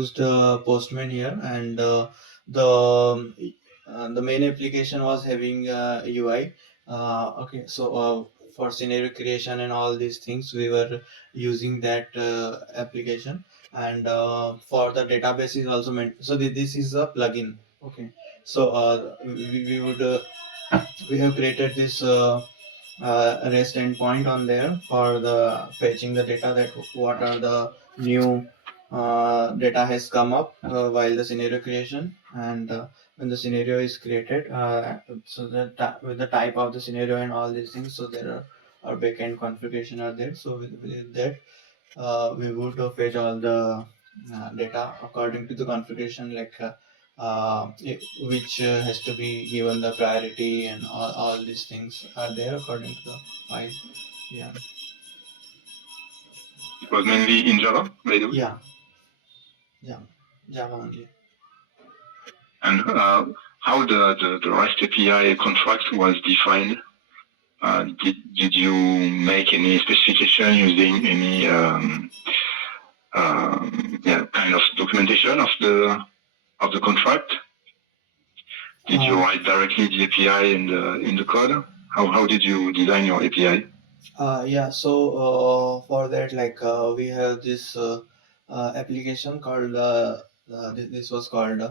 used Postman here, and the main application was having UI. Okay, so for scenario creation and all these things, we were using that application, and for the database is also meant. So this is a plugin. Okay, so we would we have created this REST endpoint on there for the fetching the data, that what are the new data has come up while the scenario creation, and when the scenario is created, so with the type of the scenario and all these things, so there are our backend configuration are there. So with that, we would fetch all the data according to the configuration, like which has to be given the priority, and all these things are there according to the file. Yeah. It was mainly in Java, by the way. Yeah. Java only. And how the REST API contract was defined? Did you make any specification using any kind of documentation of the contract? Did you write directly the API in the code? How did you design your API? Yeah, so for that, like we have this application called this was called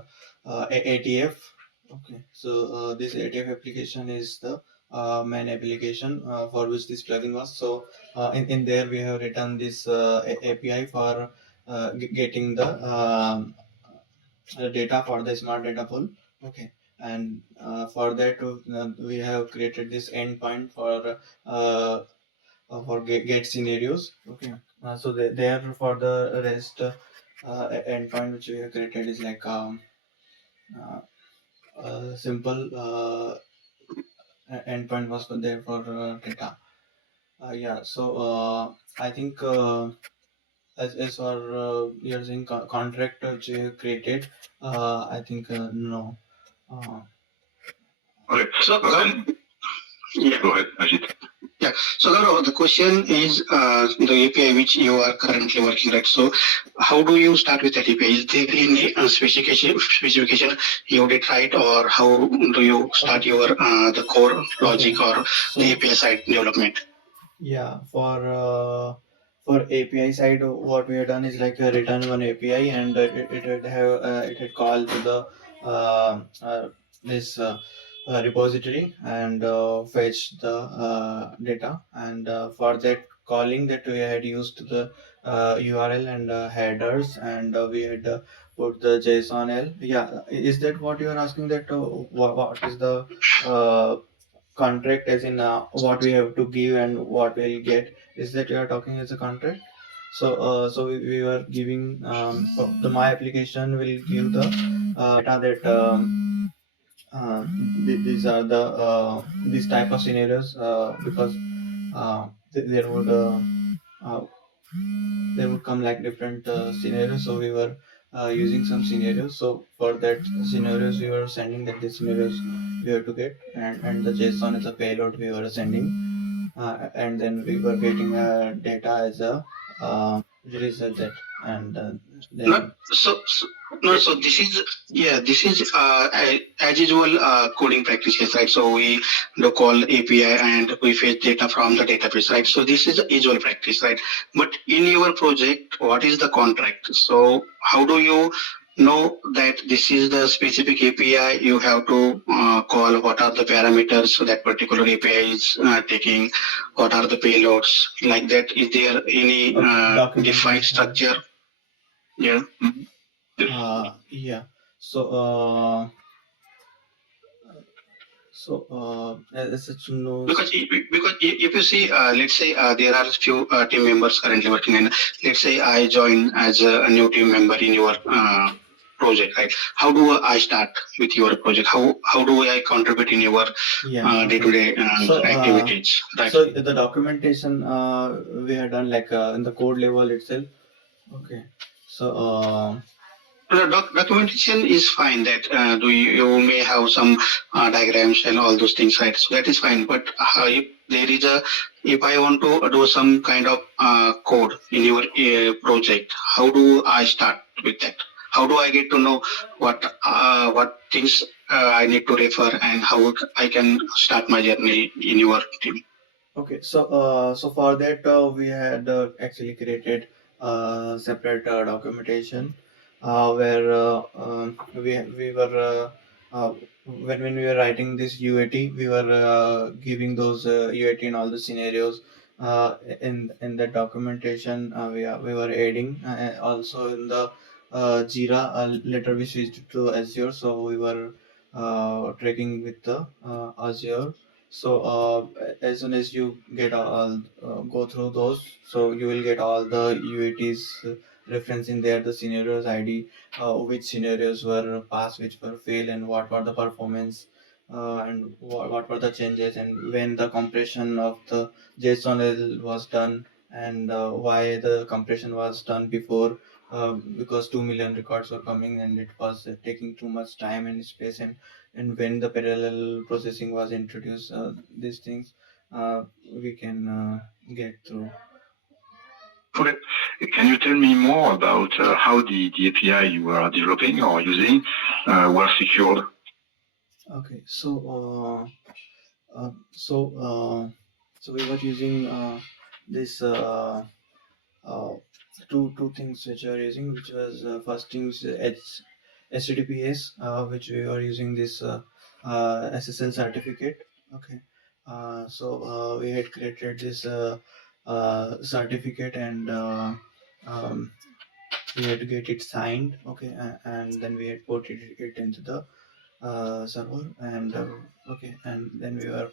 ATF. Okay, so this ATF application is the main application for which this plugin was. So in there we have written this API for getting the data for the smart data pool. Okay, and for that we have created this endpoint for get scenarios. Okay, so there for the rest endpoint which we have created is like simple endpoint was there for data. Yeah, so I think as for you're saying contract which you have created, I think no. Okay, so yeah, go ahead, Ajit. Yeah. So Gaurav, the question is the API which you are currently working, right? So how do you start with that API? Is there any specification you did right, or how do you start your the core logic or the API side development? Yeah, for API side, what we have done is like return one API, and it would have it had called to the this repository, and fetch the data, and for that calling, that we had used the URL and headers, and we had put the JSON-L. Yeah, is that what you are asking? That what is the contract, as in what we have to give and what we'll get? Is that you are talking as a contract? So we were giving my application will give the data that these are the these type of scenarios, because there would come like different scenarios, so we were using some scenarios. So for that scenarios, we were sending that the scenarios we have to get, and the JSON is a payload we were sending, and then we were getting data as a result that, and then No, so this is this is as usual coding practices, right? So we do call API and we fetch data from the database, right? So this is usual practice, right? But in your project, what is the contract? So how do you know that this is the specific API you have to call? What are the parameters that particular API is taking? What are the payloads like that? Is there any defined structure? Yeah. Yeah. As such, no. Because if you see, let's say there are few team members currently working, and let's say I join as a new team member in your project, right? How do I start with your project? How do I contribute in your day-to-day activities? Right. So the documentation we have done like in the code level itself. Okay. So the documentation is fine. That you may have some diagrams and all those things, right? So that is fine. But if there is if I want to do some kind of code in your project, how do I start with that? how do I get to know what things I need to refer and how I can start my journey in your team? Okay, so for that we had actually created separate documentation where we were when we were writing this UAT, we were giving those UAT in all the scenarios in the documentation. We were adding also in the Jira later we switched to Azure, so we were tracking with the Azure. So as soon as you get all go through those, so you will get all the UATs reference in there, the scenarios ID, which scenarios were pass, which were fail, and what were the performance, and what were the changes, and when the compression of the JSON was done, and why the compression was done before, because 2 million records were coming and it was taking too much time and space, and when the parallel processing was introduced, these things we can get through. Okay. Can you tell me more about how the API you are developing or using were secured? Okay, so we were using this two things which we are using, which was first thing is HTTPS, which we were using this SSL certificate. Okay, we had created this certificate, and we had to get it signed. Okay, and then we had put it into the server, and okay, and then we were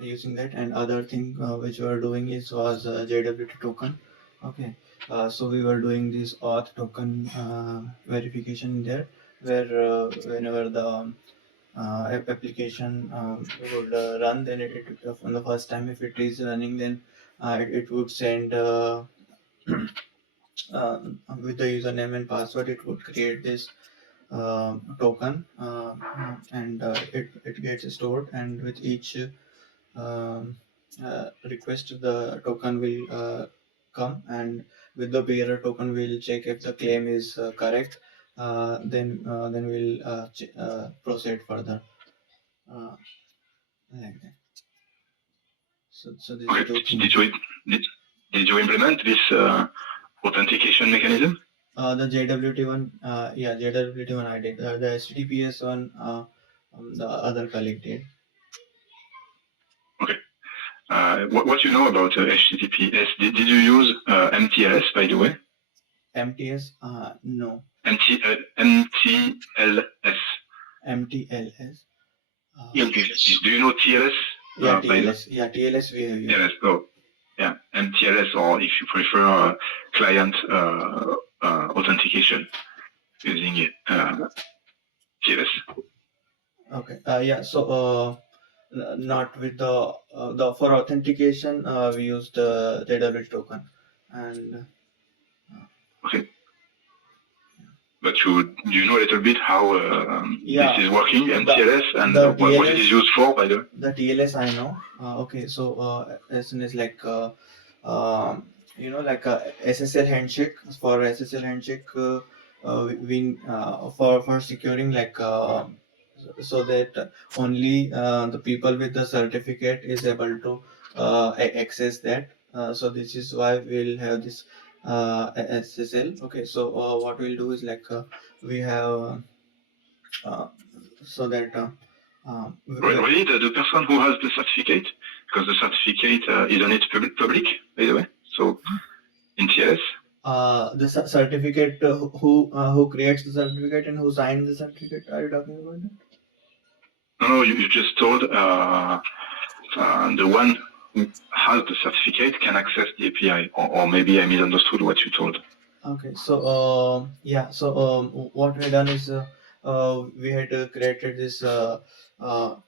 using that. And other thing which we were doing was JWT token. Okay, so we were doing this auth token verification there, where whenever the application would run, then on the first time if it is running, then it would send uh, with the username and password, it would create this token, and it gets stored, and with each um, request the token will come, and with the bearer token we'll check if the claim is correct, then we'll proceed further, uh, like that. So these Okay. two Did things. you did you implement this authentication mechanism? The JWT one, yeah, JWT one I did. The HTTPS one, the other colleague did. Okay. What you know about HTTPS? Did you use MTLS, by the way? MTS, no. MTLS. MTLS. MTLS. Do you know TLS? Yeah, by the way? TLS. Yeah, TLS we have. Yeah. TLS. Oh, yeah. MTLS, or if you prefer, client authentication using TLS. Okay. Yeah. So not with the for authentication we used the JWT token, and Okay. But do you know a little bit how yeah, this is working, MTLS, and the what it is used for, by the way? The TLS I know. Okay, so as soon as like like a SSL handshake, for SSL handshake, we for securing, like so that only the people with the certificate is able to access that. So this is why we'll have this SSL. Okay, so what we'll do is like we have uh, so that Really, the person who has the certificate, because the certificate isn't it public, by the way? So in TLS. The certificate, who creates the certificate and who signs the certificate? Are you talking about that? No, you just told the one who has the certificate can access the API, or maybe I misunderstood what you told. Okay, so yeah, so what we done is we had created this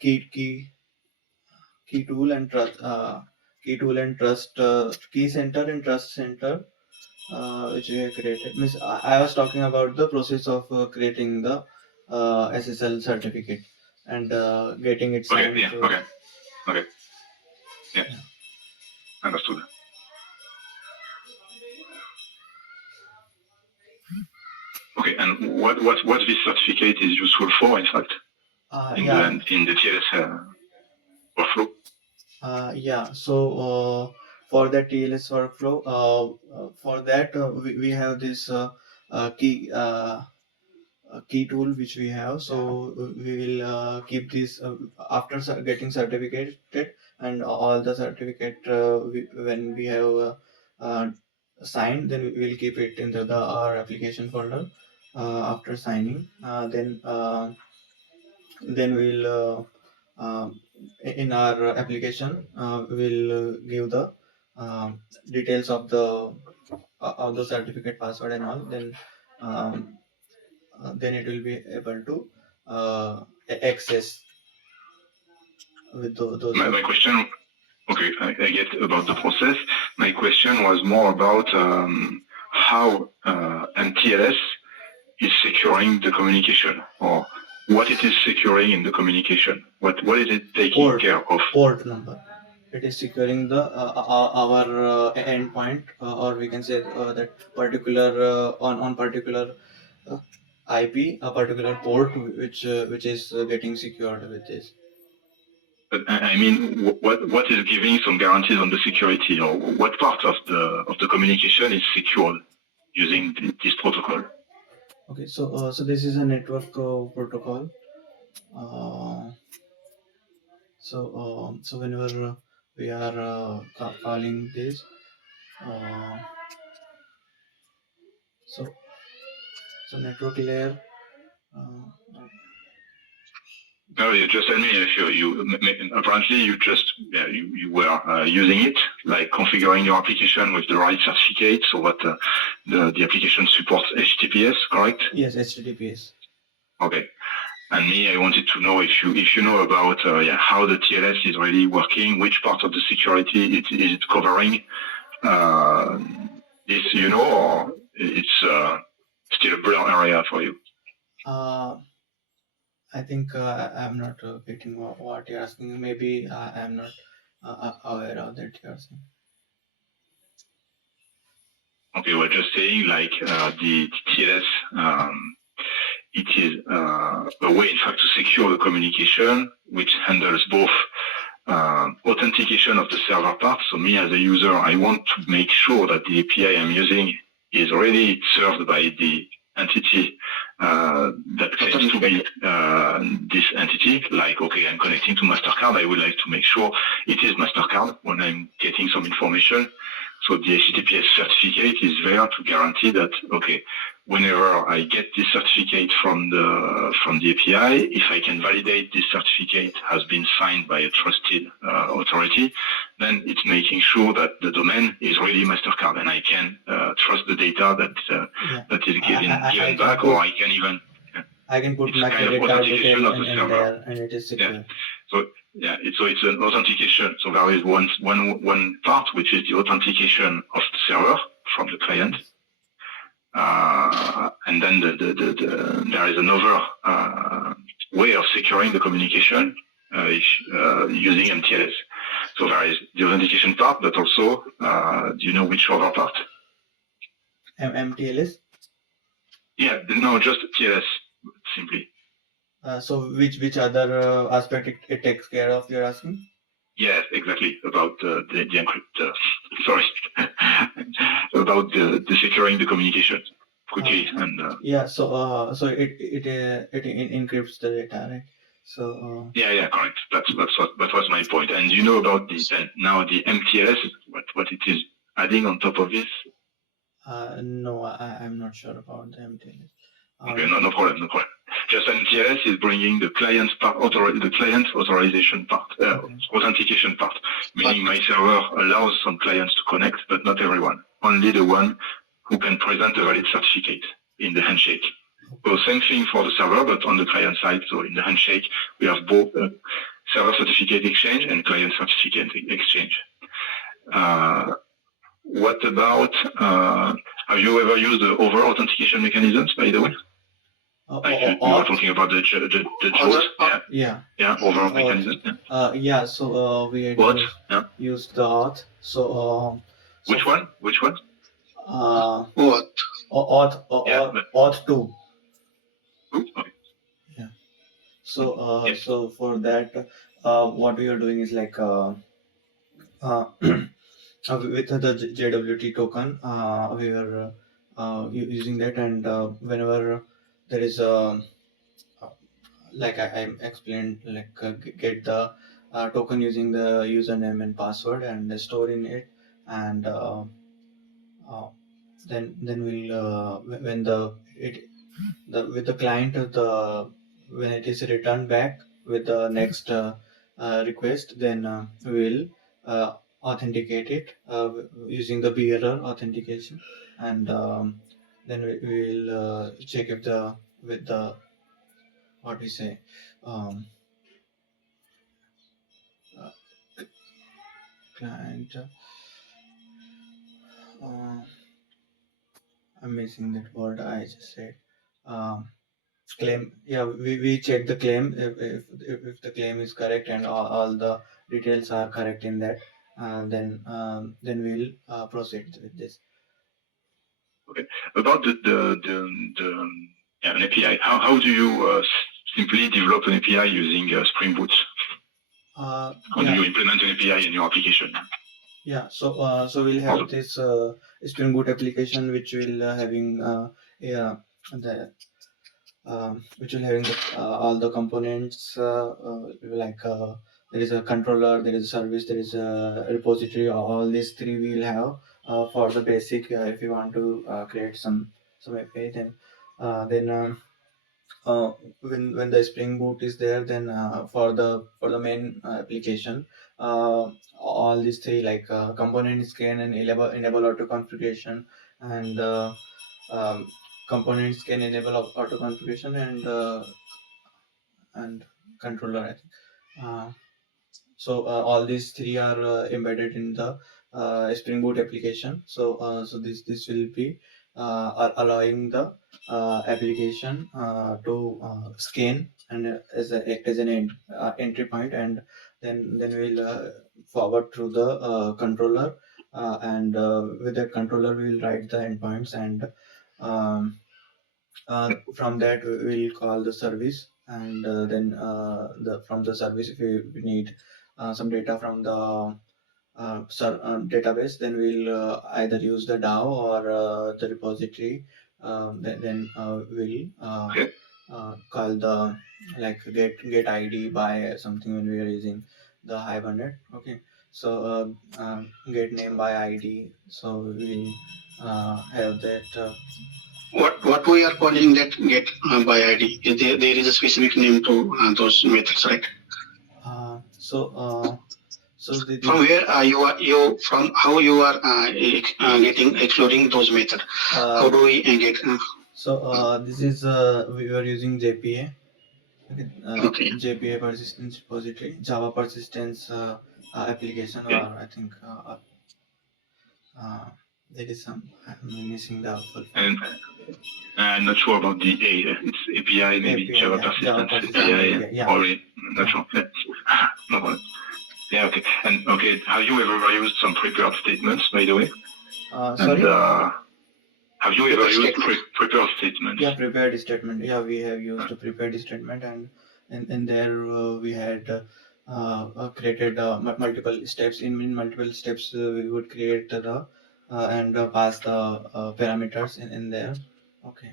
key tool and trust key center and trust center, which we have created. Means I was talking about the process of creating the SSL certificate and getting it signed. Okay, yeah, okay, yeah, understood. Okay, and what this certificate is useful for, in fact, in the TLS workflow? Yeah. So for the TLS workflow, for that we have this key tool which we have. So we will keep this after getting certificated, and all the certificate when we have signed, then we will keep it in our application folder after signing. Then we'll in our application we'll give the details of the certificate password and all. Then it will be able to access with those. My question, okay, I get about the process. My question was more about how MTLS is securing the communication, or what it is securing in the communication. What is it taking care of? Port number. It is securing the our endpoint, or we can say that particular on particular IP, a particular port which is getting secured with this. But I mean, what is giving some guarantees on the security, or what part of the communication is secured using this protocol? Okay, so this is a network protocol. So whenever we are calling this, so network layer. No, you just tell me if you apparently you just you were using it, like configuring your application with the right certificate, so that the application supports HTTPS, correct? Yes, HTTPS. Okay. And me, I wanted to know if you know about how the TLS is really working, which part of the security is it covering. This or it's still a blur area for you. I think I'm not getting what you're asking. Maybe I'm not aware of that you're saying. Okay, we're just saying like the TLS, it is a way, in fact, to secure the communication, which handles both authentication of the server part. So me as a user, I want to make sure that the API I'm using is really served by the entity that claims to be this entity. Like, okay, I'm connecting to MasterCard. I would like to make sure it is MasterCard when I'm getting some information. So the HTTPS certificate is there to guarantee that, okay, whenever I get this certificate from the API, if I can validate this certificate has been signed by a trusted authority, then it's making sure that the domain is really MasterCard, and I can trust the data that is given back, or I can even I can put my kind of authentication of the server, and it is secure. Yeah. So it's an authentication. So there is one part which is the authentication of the server from the client, and then there is another way of securing the communication using MTLS. So there is the authentication part, but also, do you know which other part? MTLS? Yeah, no, just TLS simply. So which other aspect it takes care of, you're asking? Yes, exactly, about the encrypt. Sorry, about the securing the communication quickly and. Yeah, so it encrypts the data, right? So. Yeah, correct. That was my point. And you know about this now the MTLS, what it is adding on top of this? No, I'm not sure about the MTLS. Okay, no problem. Just MTLS is bringing the client part, the client authorization part, authentication part, meaning my server allows some clients to connect, but not everyone. Only the one who can present a valid certificate in the handshake. So same thing for the server, but on the client side. So in the handshake, we have both server certificate exchange and client certificate exchange. What about, have you ever used the over authentication mechanisms, by the way? Like you were talking about the JWT, yeah, over mechanism. Yeah, so we had used the auth. So which one? uh, What? Yeah, but, auth 2. oops, okay. Yeah. So Yes. so for that, what we are doing is like uh, with the JWT token, we are using that, and whenever there is a like I explained, like get the token using the username and password and store in it, and uh, then we'll when the with the client the when it is returned back with the next request, then we'll authenticate it using the bearer authentication, and then we'll check if the with the what we say um, uh, client uh, I'm missing that word I just said. um, Claim, yeah, we check the claim if the claim is correct and all the details are correct in that, then we'll proceed with this. Okay. About an API, how do you simply develop an API using Spring Boot? How do Yeah, you implement an API in your application? yeah, so we'll have this Spring Boot application which will having yeah the which will having all the components like there is a controller, there is a service, there is a repository. All these three we will have for the basic. If you want to create some API, then uh, when the Spring Boot is there, then for the main application, all these three like component scan and enable auto configuration, and um, components can enable auto configuration and controller, I think. Uh, so all these three are embedded in the Spring Boot application. So this will be allowing the application to scan and as an entry point, and then we'll forward through the controller, and with that controller we'll write the endpoints, and um, from that we'll call the service, and then the from the service if we need some data from the database, then we'll either use the DAO or the repository. Then we'll call the like get ID by something when we are using the Hibernate. Okay, so get name by ID. So we'll have that. What we are calling that get by ID? Is there is a specific name to those methods, right? So From where you from how you are getting exploring those methods? How do we get? This is we were using JPA. Okay. JPA persistence repository, Java persistence application, or I think there is some I'm missing the full form. And I'm not sure about the it's API, maybe API, Java yeah, Persistence Java API, Persistence, yeah. or not sure. Yeah. No problem. Yeah, okay. And okay, have you ever used some prepared statements, by the way? Sorry? And, have you ever used prepared statements? Yeah, prepared statement. Yeah, we have used a prepared statement, and in there we had created multiple steps. In multiple steps, we would create the and pass the parameters in there. Okay.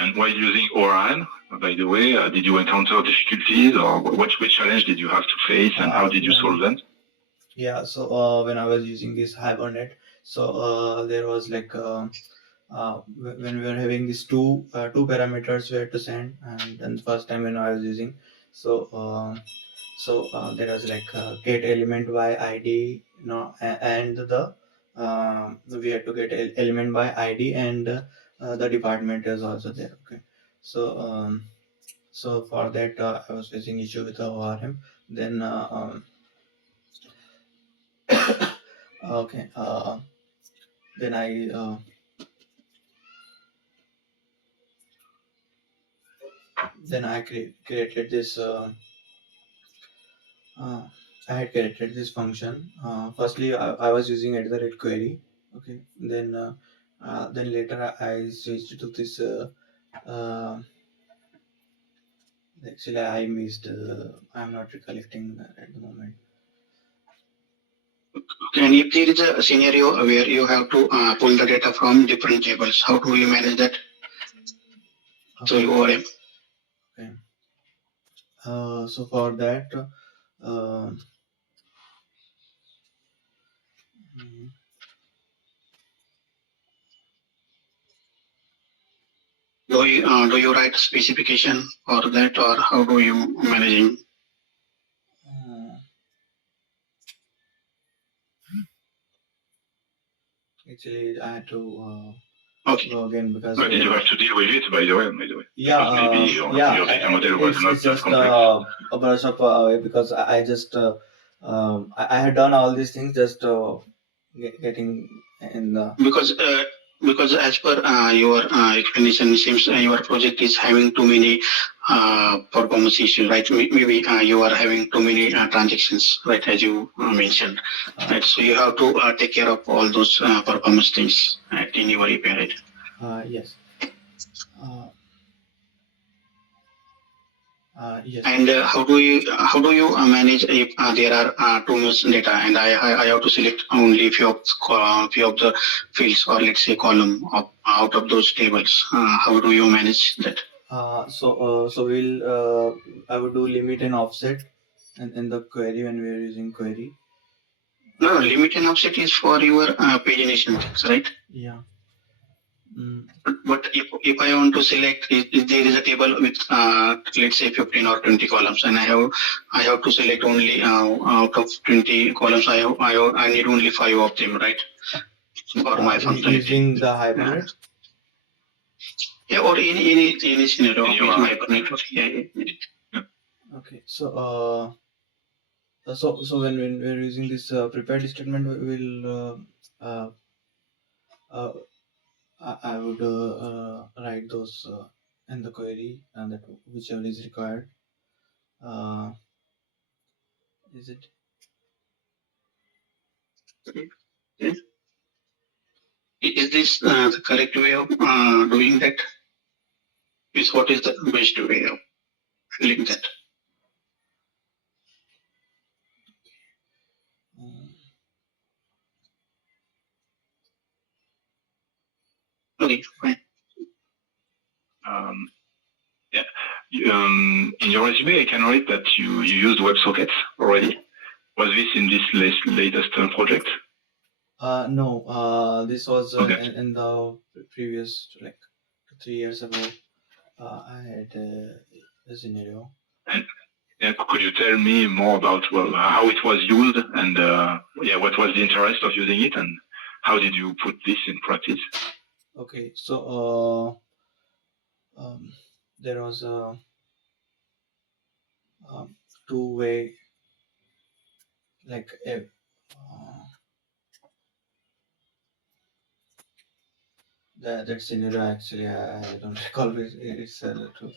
And while using ORAN, by the way, did you encounter difficulties, or which challenge did you have to face, and how did you solve them? Yeah, so when I was using this Hibernate, so there was like when we were having these two parameters we had to send, and then the first time when I was using, so there was like get element by ID, and the we had to get element by ID, and the department is also there. Okay, so for that I was facing issue with the ORM. Then okay, then I created this. I had created this function. Firstly, I was using @query. Okay, then later I switched to this. Uh, Actually, I missed. I'm not recollecting at the moment. And if there is a scenario where you have to pull the data from different tables, how do you manage that? So Okay. ORM. Okay. So for that, uh, mm, Do you write specification for that, or how do you managing? uh, actually, I had to Okay. go again because But did you have to deal with it, by the way? yeah, Because maybe your data model was not it's that just complex. a brush up away because I just I had done all these things just getting in the Because as per your explanation, it seems your project is having too many performance issues, right? Maybe you are having too many transactions, right? As you mentioned, right? So you have to take care of all those performance things in your API, right? yes. Uh, yes. And how do you manage if there are too much data and I have to select only few of the fields, or let's say column of, out of those tables? How do you manage that? So we'll I would do limit and offset in the query when we are using query. No, limit and offset is for your pagination things, right? Yeah. Mm, But if I want to select, if there is a table with let's say 15 or 20 columns, and I have to select only out of 20 columns, I need only 5 of them, right? For my functionality. using the Yeah. hibernate. Yeah, or any scenario In your with Hibernate. Yeah. Okay. So when we're using this prepared statement, we will uh, uh, I would write those in the query and that whichever is required. Uh, is it? Yes. Is this the correct way of doing that? Is what is the best way of handling that? Um, Okay, fine. Um, yeah. In your resume, I can read that you used WebSockets already. Was this in this latest project? no. This was Okay. in the previous, like 3 years ago. I had a scenario. And could you tell me more about how it was used and what was the interest of using it and how did you put this in practice? Okay, so there was a two-way, like that scenario. Actually, I don't recall it's true.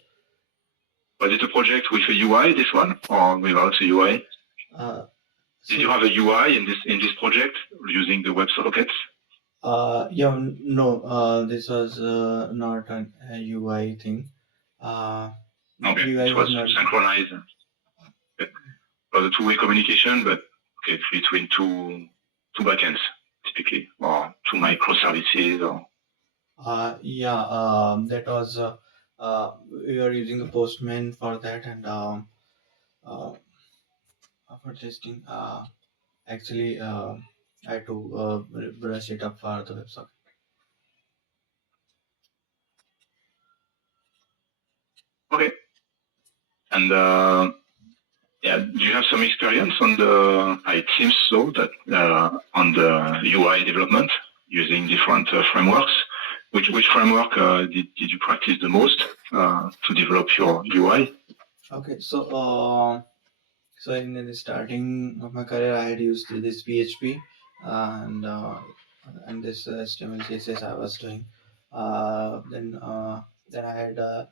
Was it a project with a UI, this one, or without a UI? Did you have a UI in this project using the WebSockets? Yeah, no. This was not a UI thing. Okay, UI it was not to synchronize for the two-way communication, but okay, between two backends typically, or two microservices, or yeah. That was we were using the Postman for that, and uh, for testing. Actually, I had to brush it up for the WebSocket. okay. And do you have some experience on the? It seems so that on the UI development using different frameworks. Which framework did you practice the most to develop your UI? Okay, so in the starting of my career, I had used this PHP and this HTML CSS I was doing. Then I had uh,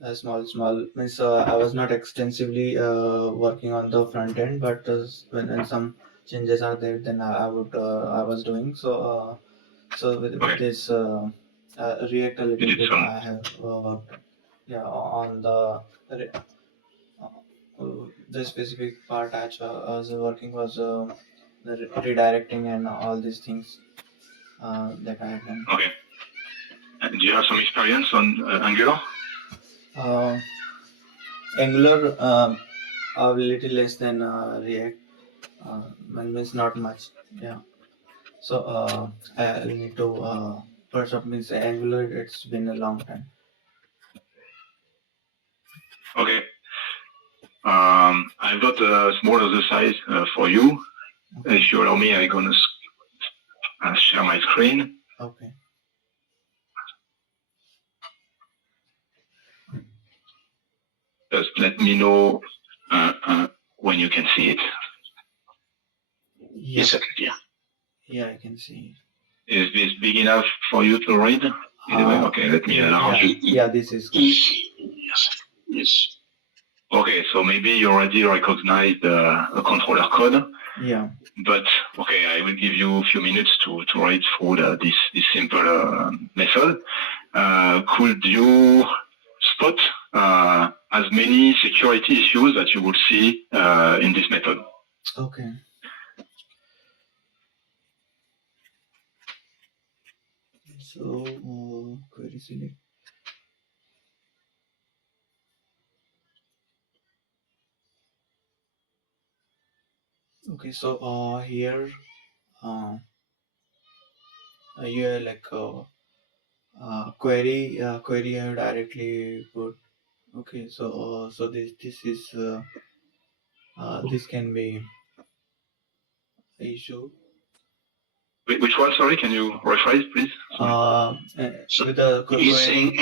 a small means I was not extensively working on the front end, but when in some changes are there, then I was doing. So with Okay. this React a You little did bit, some. I have worked, yeah, on the the specific part I was working was the redirecting and all these things that I have done. Okay. And do you have some experience on Angular? Angular, a little less than React, means not much. Yeah. So I need to brush up. Means Angular. It's been a long time. Okay. I've got a smaller size for you. Okay. If you allow me, I'm gonna share my screen. Okay. Just let me know when you can see it. Yeah. Yes, sir. Yeah. Yeah, I can see. Is this big enough for you to read? Okay, let me enlarge it. Yeah, this is good. Yes. Yes. Okay, so maybe you already recognize the controller code. Yeah. But okay, I will give you a few minutes to read through this simple method. Could you spot as many security issues that you would see in this method? Okay. So query select. Okay, so here you are like query I have directly put. Okay, so so this is this can be issue. Which one? Sorry, can you rephrase, please? So With the he's saying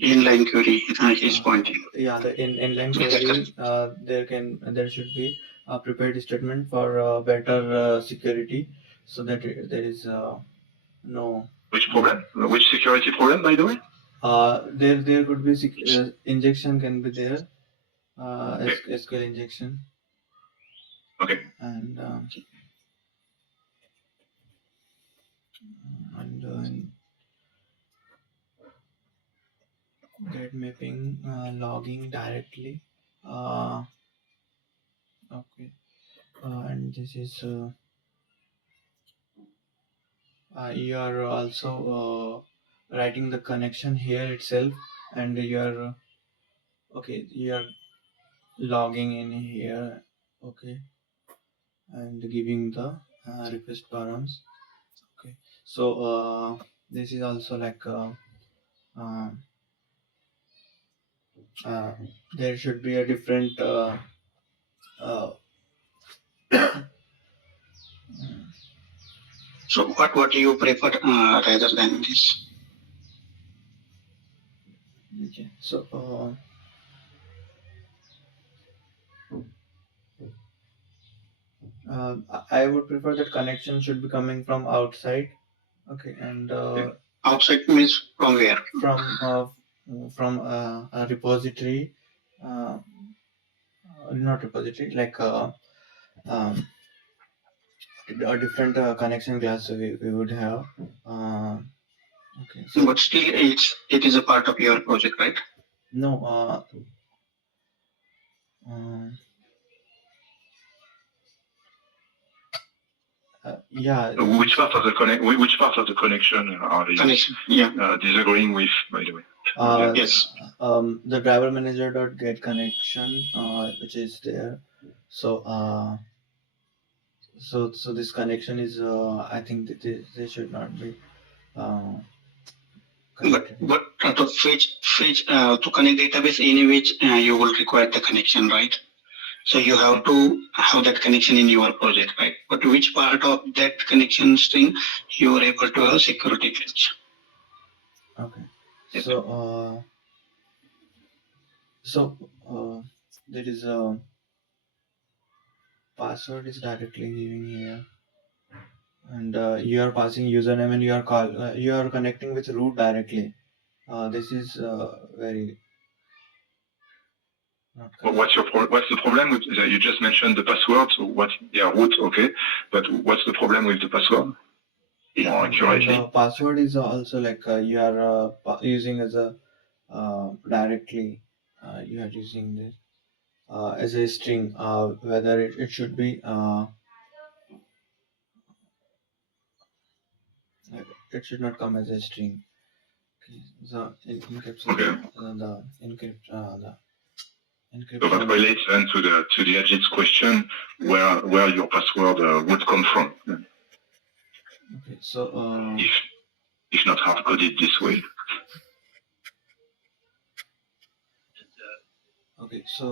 inline query. He's pointing. Yeah, the inline Is that query correct? there should be a prepared statement for better security, so that there is no. Which problem? Which security problem, by the way? There could be injection can be there, SQL injection. Okay. And get mapping logging directly. Okay. And this is you are also writing the connection here itself, and you are okay. You are logging in here, okay, and giving the request params. Okay, so this is also like uh, there should be a different uh, So what do you prefer rather than this? okay, so I would prefer that connection should be coming from outside. Okay, and Outside means from where? From a repository, not repository, like um, a different connection class we would have. Okay, so But still, it is a part of your project, right? no. Yeah. Which part of the connection are you disagreeing with, by the way? Yes. The driver manager dot get connection, which is there. So so this connection is I think that they should not be connected. But to fetch to connect database in which you will require the connection, right? So you have to have that connection in your project, right? But which part of that connection string you are able to have security fetch? Okay. So there is a password is directly giving here, and you are passing username, and you are connecting with root directly. This is very Not What's the problem with you just mentioned the password? So root, okay, but what's the problem with the password? More accurately. The password is also like you are using as a directly you are using this as a string, whether it should be it should not come as a string. Okay. So encryption, Okay. the So encryption. that relates then to the Ajit's question, where your password would come from. Okay, so If not hard coded this way. okay, so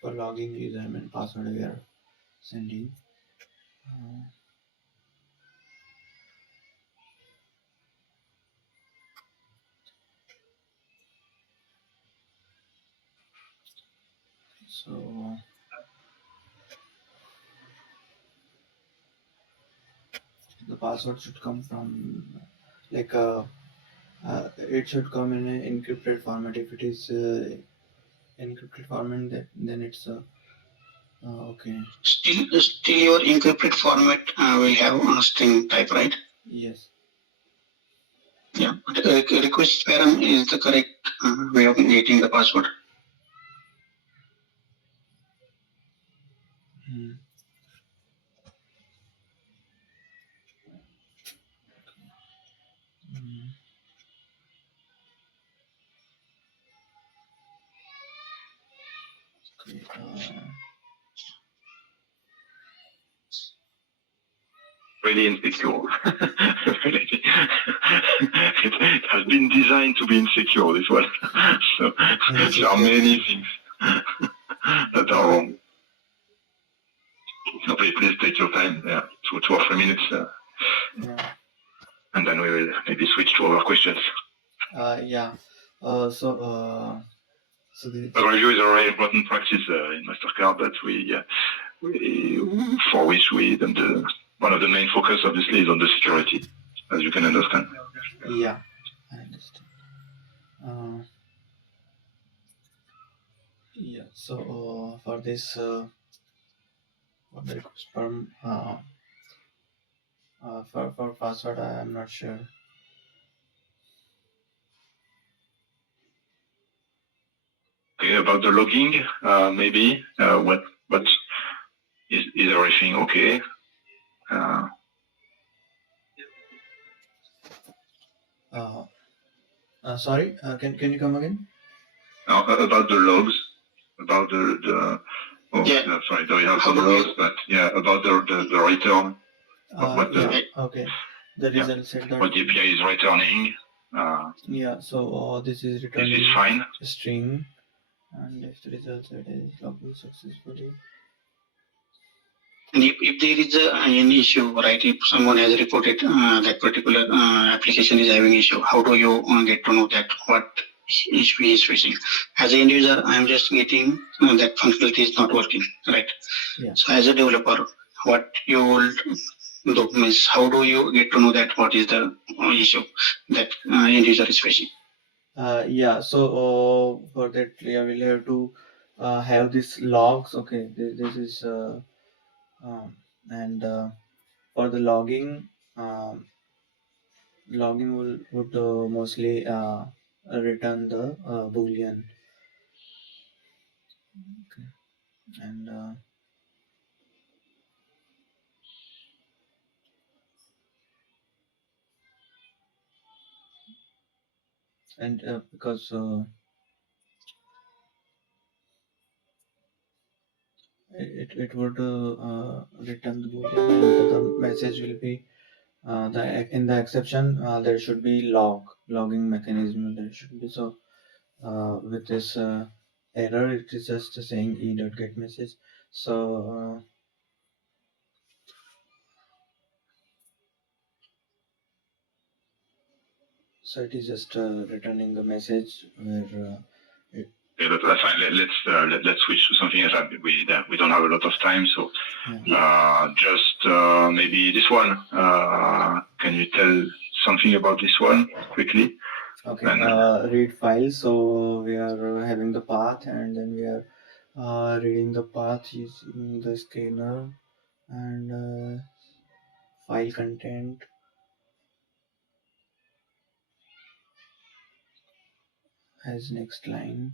for logging username and password we are sending. So the password should come from like it should come in an encrypted format. If it is encrypted format, then it's okay. Still your encrypted format will have a string type, right? Yes. Yeah. But request param is the correct way of getting the password. Hmm. Hmm. Okay. Really insecure. It has been designed to be insecure, this one. So there are many things that are wrong. So please take your time, 2 or 3 minutes, Yeah. and then we will maybe switch to other questions. Yeah. So the The review is a very important practice in Mastercard that for which one of the main focus obviously is on the security, as you can understand. yeah, I understand. Yeah. So for this for the request form for password I am not sure. Okay, about the logging, maybe what is everything okay? Sorry, can you come again? About the logs, about sorry, do we have some logs? But yeah, about the return. Okay. The result said that what the API is returning. yeah. So this is returning This is fine. a string, and if the result said is logging successfully. And if there is any issue, right? If someone has reported that particular application is having issue, how do you get to know that what issue is facing? As an end user, I am just getting that functionality is not working, right? Yeah. So as a developer, what you will do means how do you get to know that what is the issue that end user is facing? Yeah. So for that, yeah, we'll have to have these logs. Okay. This is and for the logging, logging would mostly return the boolean. Okay. And because it would return the boolean, and the message will be in the exception there should be logging mechanism. There should be so with this error it is just saying e.get message. So so it is just returning the message where Okay, that's fine. Let's switch to something else. We don't have a lot of time, so just maybe this one. Can you tell something about this one quickly? Okay, And read file. So we are having the path, and then we are reading the path using the scanner and file content as next line.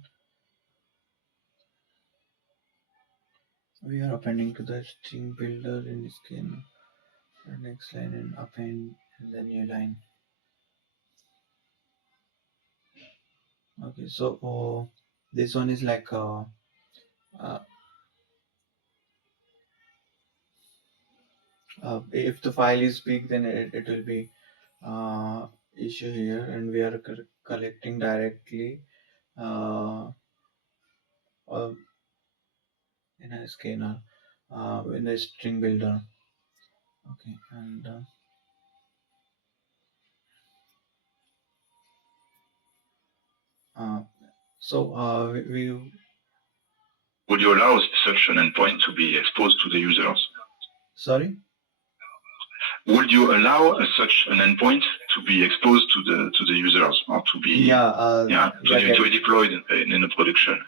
We are appending to the string builder in scanner. The next line and append in the new line. Okay, so this one is like uh, if the file is big, then it will be issue here, and we are collecting directly uh, uh, in a scanner in a string builder. Okay, and so we would you allow such an endpoint to be exposed to the users? sorry. Would you allow such an endpoint to be exposed to the users, or to be to be deployed in a production?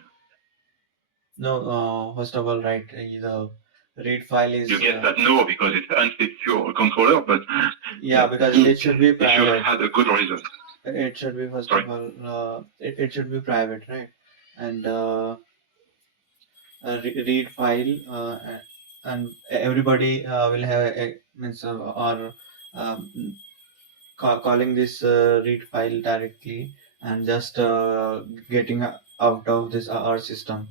No, first of all, right, the read file is. You get that no, because it's unsecure controller, but yeah, because it should be if you private. had a good reason. It should be first of all, it should be private, right? And read file, and everybody will have a, means or um, calling this read file directly, and just getting out of this our system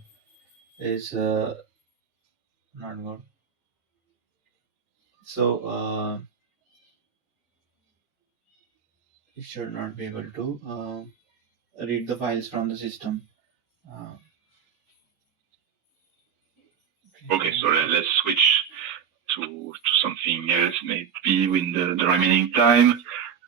is not good. So you should not be able to read the files from the system. Uh, Okay, so let's switch to something else, maybe in the remaining time.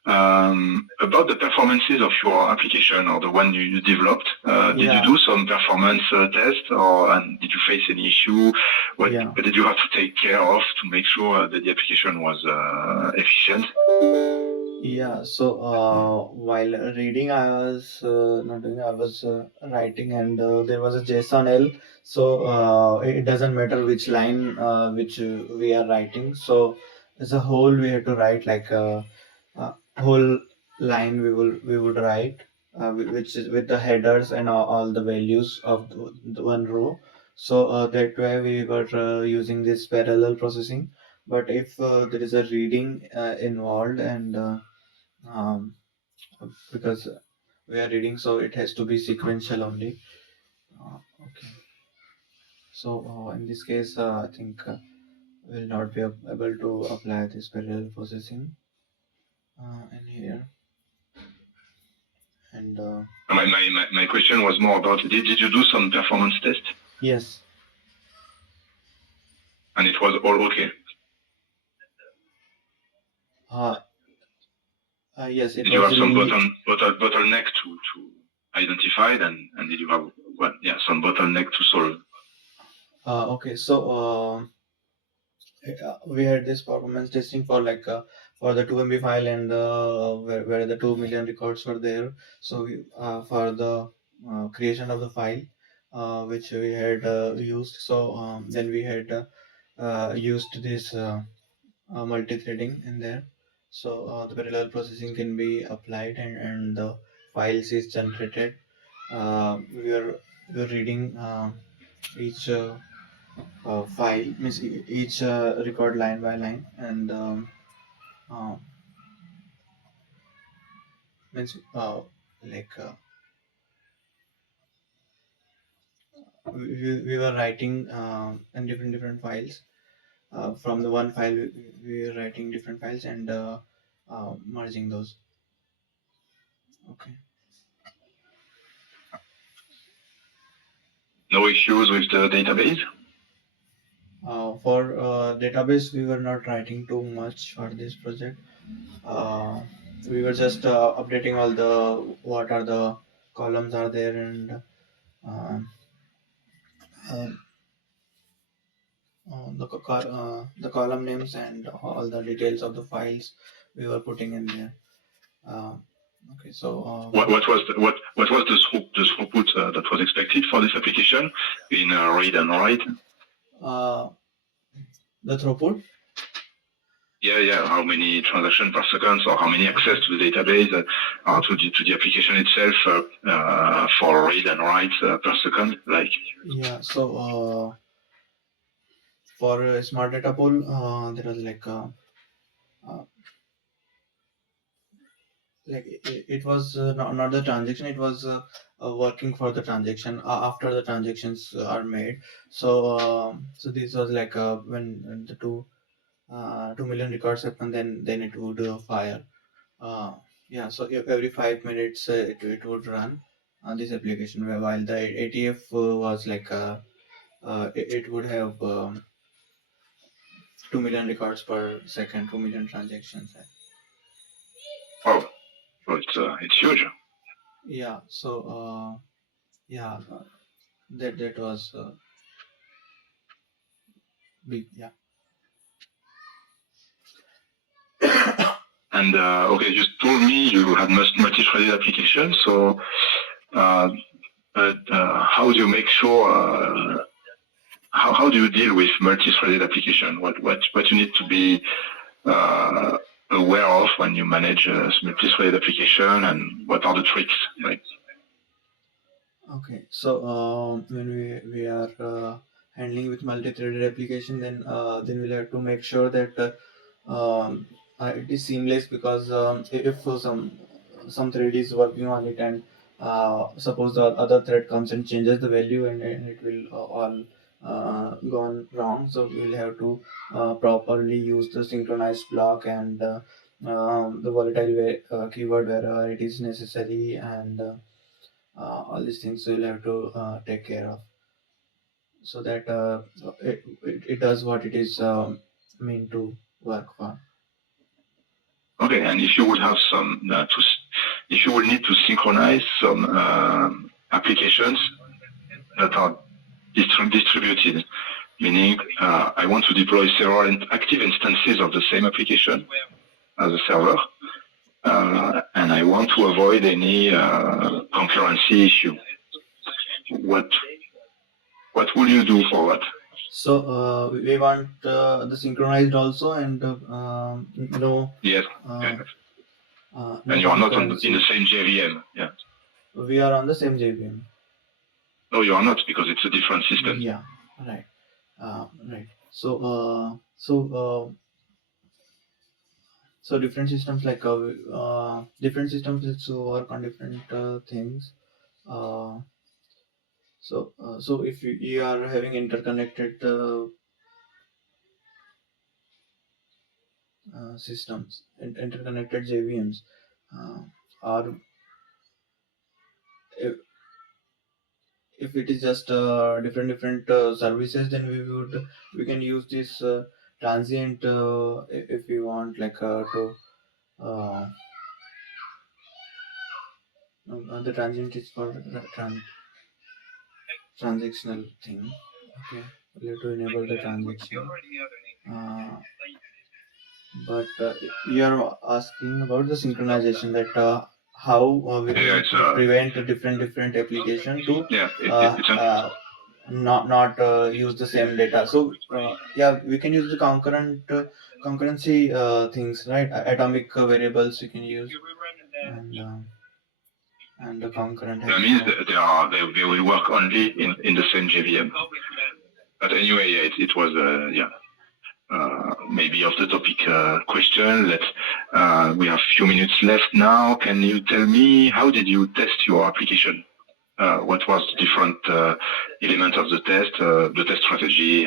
About the performances of your application, or the one you developed, did you do some performance tests, and did you face any issue? What did you have to take care of to make sure that the application was efficient? Yeah, so while reading, I was not doing, I was writing, and there was a JSON-L. So it doesn't matter which line which we are writing. So as a whole, we have to write like a whole line. We would write, which is with the headers and all the values of the one row. So that way we were using this parallel processing. But if there is a reading involved, and um, because we are reading, so it has to be sequential only. Okay, so in this case, I think we'll not be able to apply this parallel processing in here. And my question was more about, did you do some performance test? Yes. And it was all okay? Yes. Did you have some bottleneck to identify, and did you have some bottleneck to solve? Okay, so we had this performance testing for like for the 2 MB file, and where the 2 million records were there. So we, for the creation of the file which we had used, so then we had used this multi-threading in there. So the parallel processing can be applied, and the files is generated. We are reading each file, means each record line by line, and uh, means like we were writing in different files. From the one file, we were writing different files, and merging those. Okay. No issues with the database? For database, we were not writing too much for this project. We were just updating all the what are the columns are there, and um, um, the column names and all the details of the files we were putting in there. Uh, Okay, so What was the throughput that was expected for this application in read and write? The throughput. Yeah. How many transactions per second, or how many access to the database, to the application itself for read and write per second? Like, Yeah. So for smart data pool, there was uh, it was not the transaction. It was working for the transaction after the transactions are made. So this was when the 2 million records happen, then it would fire. Uh, yeah, so every 5 minutes it would run on this application, while the ATF was it would have 2 million records per second, 2 million transactions. oh, so it's huge. Yeah, so yeah, that was big. Yeah. And okay, you told me you had multi-threaded application. So, but how do you make sure? How do you deal with multi-threaded application? What you need to be aware of when you manage a multi-threaded application, and what are the tricks? Like, Okay, so when we are handling with multi-threaded application, then we'll have to make sure that it is seamless, because if some thread is working on it, and suppose the other thread comes and changes the value, and it will all gone wrong. So we'll have to properly use the synchronized block, and the keyword wherever it is necessary, and all these things we'll have to take care of, so that it does what it is meant to work for. okay, and if you would have some if you would need to synchronize some applications that are distributed, meaning I want to deploy several active instances of the same application as a server, and I want to avoid any concurrency issue. What will you do for that? So we want the synchronized also, and Yes. no And you are not in concurrency. the same JVM. Yeah. We are on the same JVM. No, you are not, because it's a different system. Yeah, right. Right. So different systems, different systems work on different things. Uh, so if you are having interconnected systems and interconnected JVMs, or if it is just different services, then we can use this transient if we want to the transient is for transactional thing. Okay, we have to enable the transaction. But you are asking about the synchronization, that how we prevent different application to not use the same data. So yeah, we can use the concurrency things, right? Atomic variables we can use, and the concurrent. That means that they will work only in the same JVM. But anyway, it was maybe off the topic question. We have a few minutes left now. Can you tell me, how did you test your application? What was the different element of the test strategy?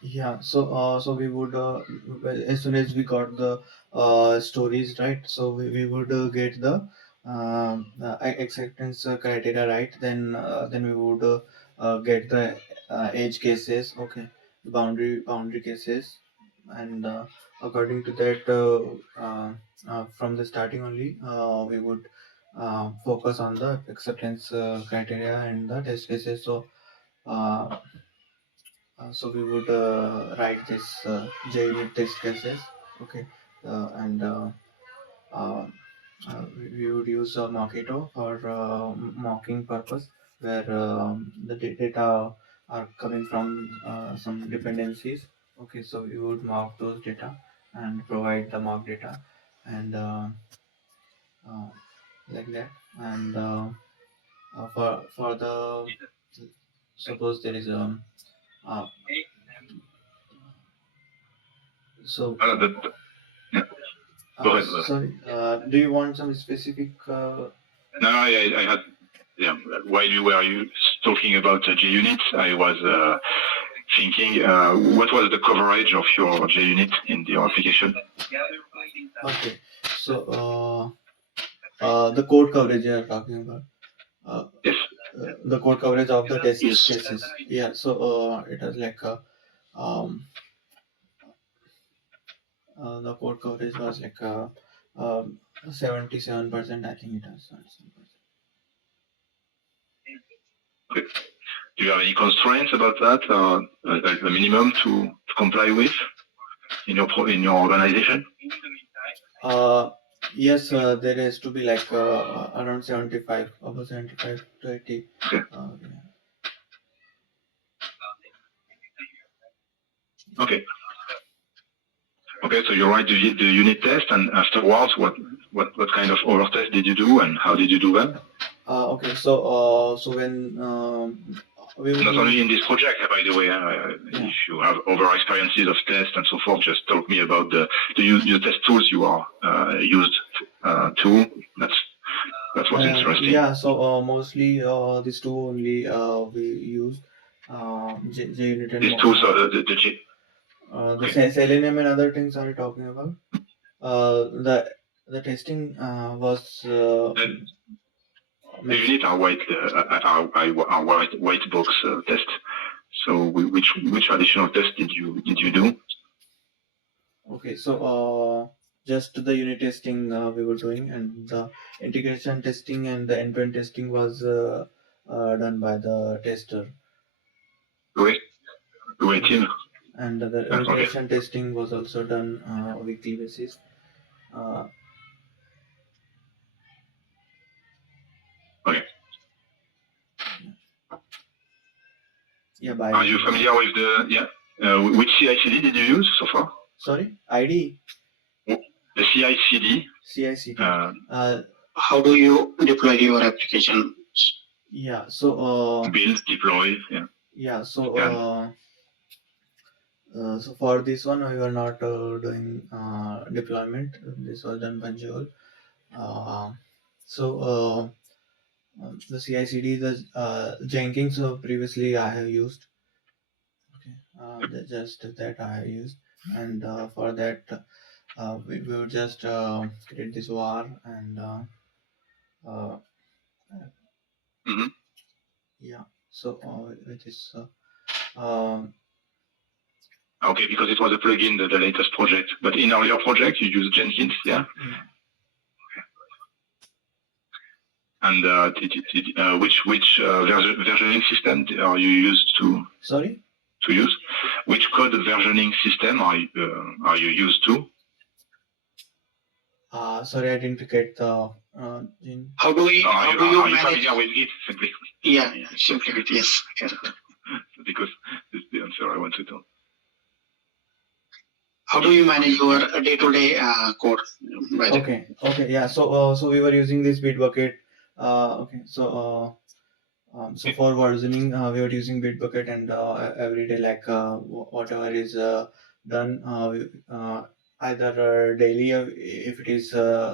Yeah, so we would as soon as we got the stories right, so we would get the acceptance criteria right, then we would get the edge cases, okay, boundary cases, and according to that, from the starting only, we would focus on the acceptance criteria and the test cases. So we would write this JUnit test cases, okay, and we would use Mockito for mocking purpose, where the data are coming from some dependencies. Okay, so we would mock those data and provide the mock data, and uh, like that. And for the, suppose there is a uh, so Yeah. Go ahead. sorry, do you want some specific No, I had, yeah, while you were talking about JUnit, I was thinking, what was the coverage of your JUnit in your application? Okay, so the code coverage you are talking about. Yes. The code coverage of the test Yes. cases. Yeah, so it was like um, the code coverage was like 77%. I think it was 77%. Okay. Do you have any constraints about that, like the minimum to comply with in your organization? Yes, there has to be like around 75, above 75 to 80. Okay. Yeah. Okay. Okay, so you write the unit test, and afterwards, what kind of overtest did you do, and how did you do them? Okay, so when we Not only in this project, by the way. If you have other experiences of tests and so forth, just talk me about the test tools you are used to. That's what's interesting. Yeah, so mostly these two only we use. JUnit and These tools are the Selenium and other things are you talking about? The testing was the unit are white box test. So which additional test did you do? Okay, so just the unit testing we were doing, and the integration testing and the end-to-end testing was done by the tester. Great team. And the integration testing was also done on a weekly basis. Okay. Yeah, are you familiar with the which CI/CD did you use so far? Sorry, ID. The CI/CD. CI/CD. How do you deploy your application? Yeah, so build, deploy. Yeah. Yeah, so so for this one we were not doing deployment. This was done by Joel. So the CI/CD, the Jenkins previously I have used. Okay, just that I have used, and for that we would just create this var and yeah. So it is okay, because it was a plugin, the latest project. But in earlier project, you used Jenkins, yeah? Okay. And which versioning system are you used to? Sorry? To use? Which code versioning system are you used to? Sorry, I didn't get the. How do you manage? Familiar with Git, simply? Yeah, simply Git, yes. Because this is the answer I wanted to. How do you manage your day-to-day code? Okay, yeah. So we were using this Bitbucket. Okay, so so for versioning, we were using Bitbucket, and every day, like whatever is done, either daily, if it is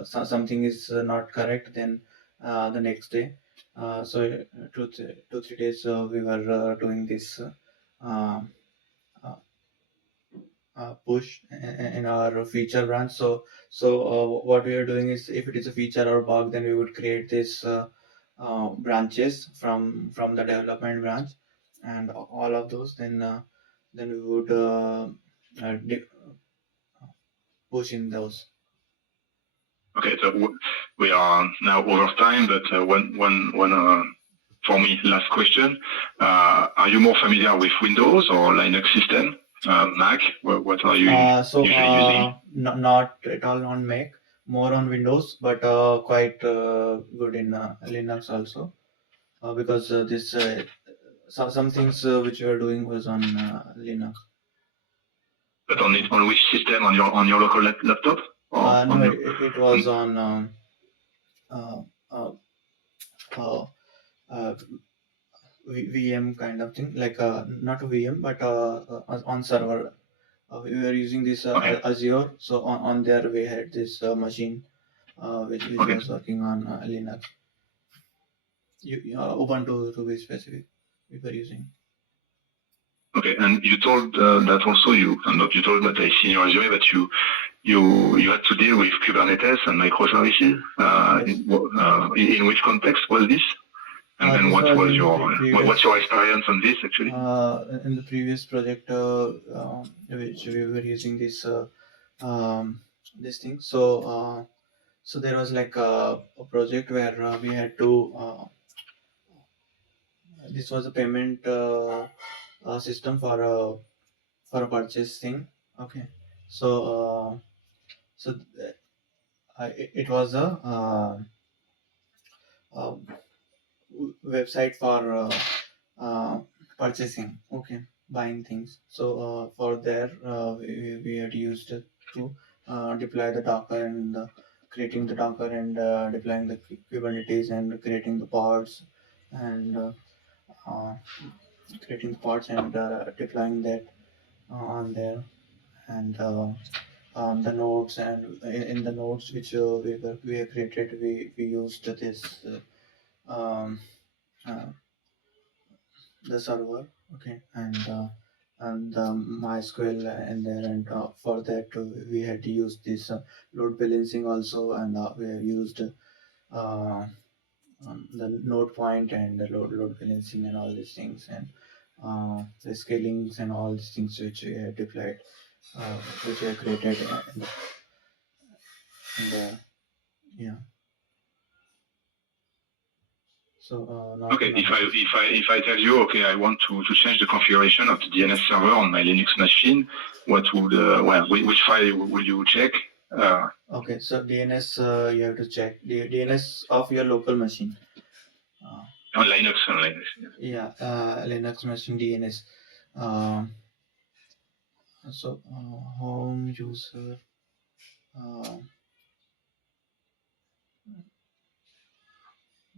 something is not correct, then the next day. So 2-3 days we were doing this push in our feature branch. So what we are doing is, if it is a feature or bug, then we would create this branches from the development branch, and all of those, then we would push in those. Okay, so we are now over time, but one for me, last question. Are you more familiar with Windows or Linux system? Mac? What are you usually using? Not at all on Mac, more on Windows, but quite good in Linux also, because this some things which we are doing was on Linux. But on which system? On your local laptop? Or No, on your, it was on uh, uh, uh, uh, VM kind of thing, like not a VM, but on server. We were using this okay. Azure, so on there we had this machine which Okay. was working on Linux. Ubuntu to be specific, we were using. Okay, and you told that also you told that I see in your resume that you had to deal with Kubernetes and microservices. Yes. In which context was this? And This what was was in your previous, what's your experience on this actually? in the previous project which we were using this thing. So there was like a project where we had to this was a payment system for a purchase thing. Okay, so so it was uh, website for purchasing. Okay, buying things. So for there we had used it to deploy the Docker and creating the Docker and deploying the Kubernetes and creating the pods and uh, creating the pods and deploying that on there and the nodes and in the nodes which we have created we used this um, uh, the server. Okay, and MySQL in there, and for that we had to use this load balancing also, and we have used the node point and the load balancing and all these things, and the scalings and all these things which we have deployed, which we have created in the yeah. So not Okay, not if I tell you, okay, I want to change the configuration of the DNS server on my Linux machine, what would which file will you check? okay. So DNS you have to check the DNS of your local machine. On Linux, Yeah, Linux machine DNS. Um, so home user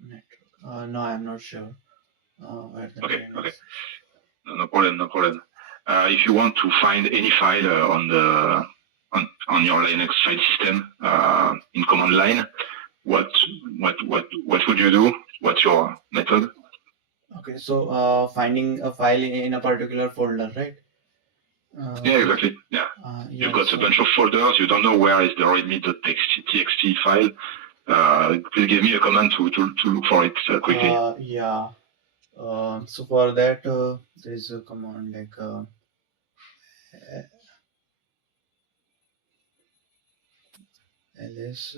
network. No, I'm not sure where the Okay, DNS. okay, no problem, no problem. If you want to find any file on your Linux file system in command line, what would you do? What's your method? Okay, so finding a file in a particular folder, right? Yeah, exactly. Yeah. You've got a bunch of folders. You don't know where is the readme.txt file. Please give me a command to look for it quickly. Yeah. So for that, there is a command like ls.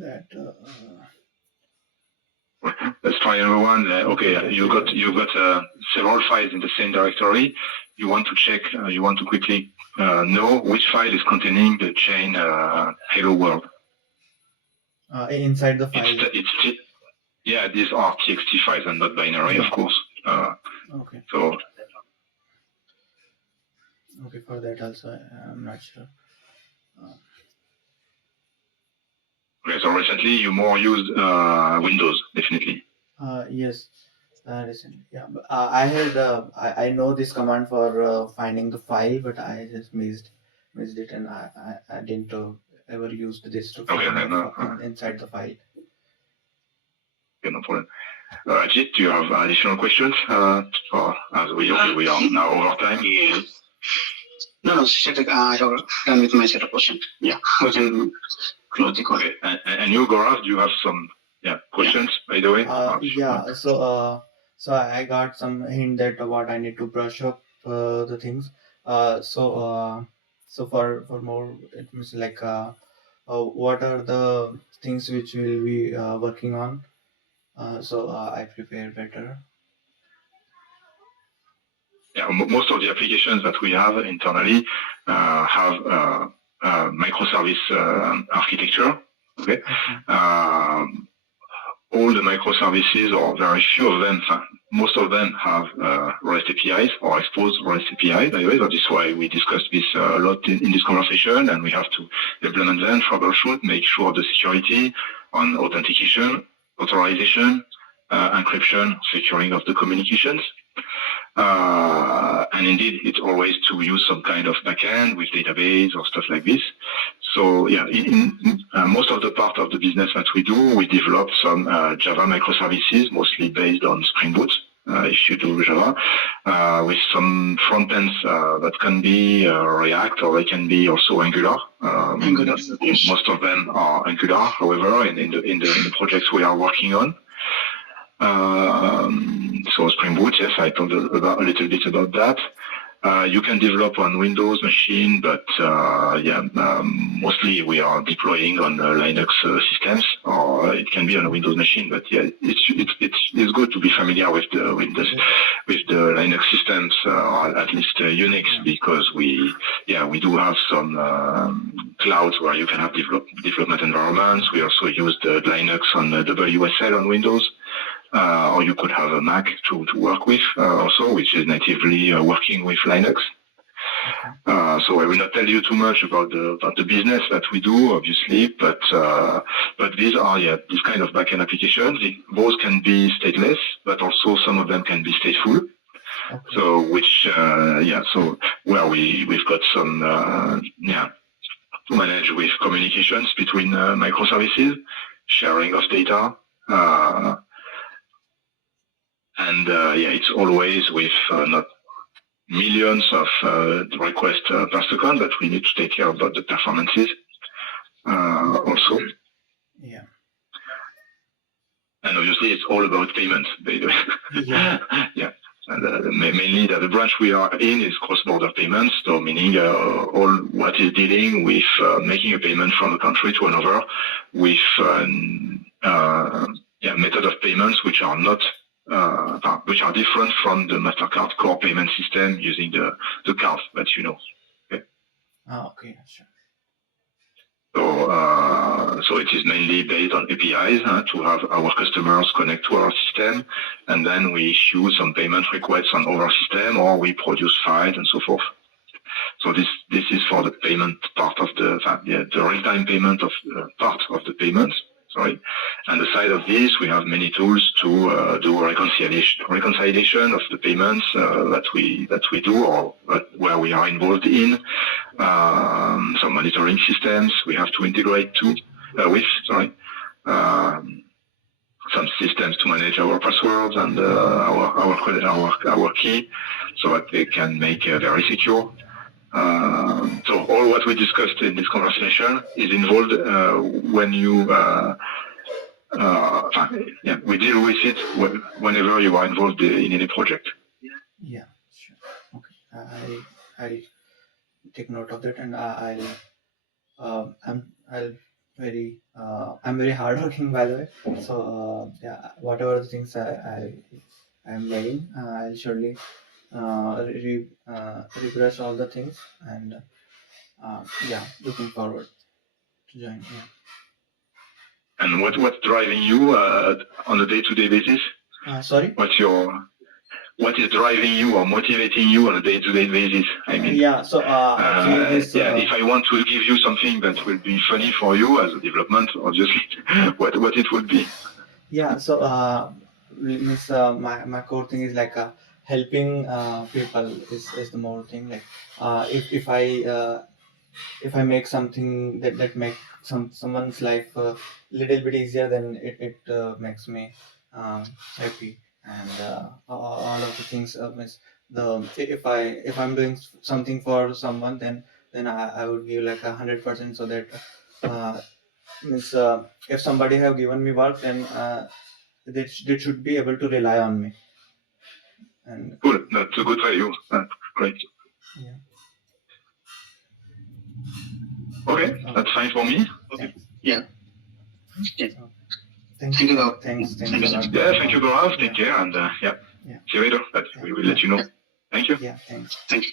That Let's try another one. Okay, you've got several files in the same directory. You want to check. You want to quickly know which file is containing the chain hello world. inside the file. Yeah, these are txt files and not binary, of course. Okay. So. Okay, for that also I'm not sure. Okay, so recently you more used Windows, definitely. Yes, recently. Yeah, but, I had I know this command for finding the file, but I just missed it, and I didn't ever used this to find inside the file. Okay, no problem. Ajit, do you have additional questions? As we are now over time. Yeah. No, Shetak, I have done with my set of questions. Yeah, we can close the call. Okay, and you, Gaurav, do you have some questions, by the way? Yeah, so I got some hint that what I need to brush up the things. So for more, it means like what are the things which we'll be working on. So I prepare better. most of the applications that we have internally have microservice architecture. Okay. All the microservices, or very few of them, most of them have REST APIs or exposed REST APIs. By the way, that is why we discussed this a lot in this conversation, and we have to implement them, troubleshoot, make sure the security on authentication, authorization, encryption, securing of the communications. And indeed, it's always to use some kind of backend with database or stuff like this. So yeah, in most of the part of the business that we do, we develop some Java microservices, mostly based on Spring Boot, if you do Java, with some front ends that can be React, or they can be also Angular. Angular, yes. Most of them are Angular, however, in the projects we are working on. So Spring Boot, yes, I talked a little bit about that. You can develop on Windows machine, but mostly we are deploying on Linux systems, or it can be on a Windows machine. But yeah, it's good to be familiar with the Linux systems, or at least Unix, because we do have some clouds where you can have development environments. We also use the Linux on WSL on Windows. Or you could have a Mac to work with also, which is natively working with Linux. So I will not tell you too much about the business that we do, obviously, but these are this kind of backend applications. Those can be stateless, but also some of them can be stateful. Okay. So so where we've got some to manage with communications between microservices, sharing of data. And it's always with not millions of requests per second, but we need to take care about the performances also. Yeah. And obviously, it's all about payment, by the way. Yeah. Yeah. And mainly the branch we are in is cross-border payments, so meaning all what is dealing with making a payment from a country to another with method of payments which are not which are different from the MasterCard core payment system using the cards that you know. Okay. Okay, sure. So it is mainly based on APIs to have our customers connect to our system, and then we issue some payment requests on our system, or we produce files and so forth. So this is for the payment part of the real-time payment of part of the payments. Sorry. And aside of this, we have many tools to do reconciliation of the payments that we do, or where we are involved in. Some monitoring systems we have to integrate with. Some systems to manage our passwords and our key, so that they can make very secure. So all what we discussed in this conversation is involved when you we deal with it whenever you are involved in any project. Yeah, sure. Okay, I'll take note of that, and I'm very hardworking, by the way. So whatever the things I'm learning, I'll surely refresh all the things, and looking forward to join. Yeah. And what's driving you on a day-to-day basis? Sorry? What is driving you or motivating you on a day-to-day basis? I mean, if I want to give you something that will be funny for you as a development, obviously, what it would be? Yeah, so my core thing is like helping people is the more thing. Like if I make something that make someone's life a little bit easier, then it makes me happy. And all of the things if I'm doing something for someone, then I would give like 100%, so that if somebody have given me work, then they should be able to rely on me. And good, that's a good value. Great. Yeah. Okay, that's fine for me. Okay. Yeah. Thank you. Thanks. Yeah, thank you, Gaurav. Take care, and see you later. We will let you know. Thank you. Yeah, thanks. Thank you.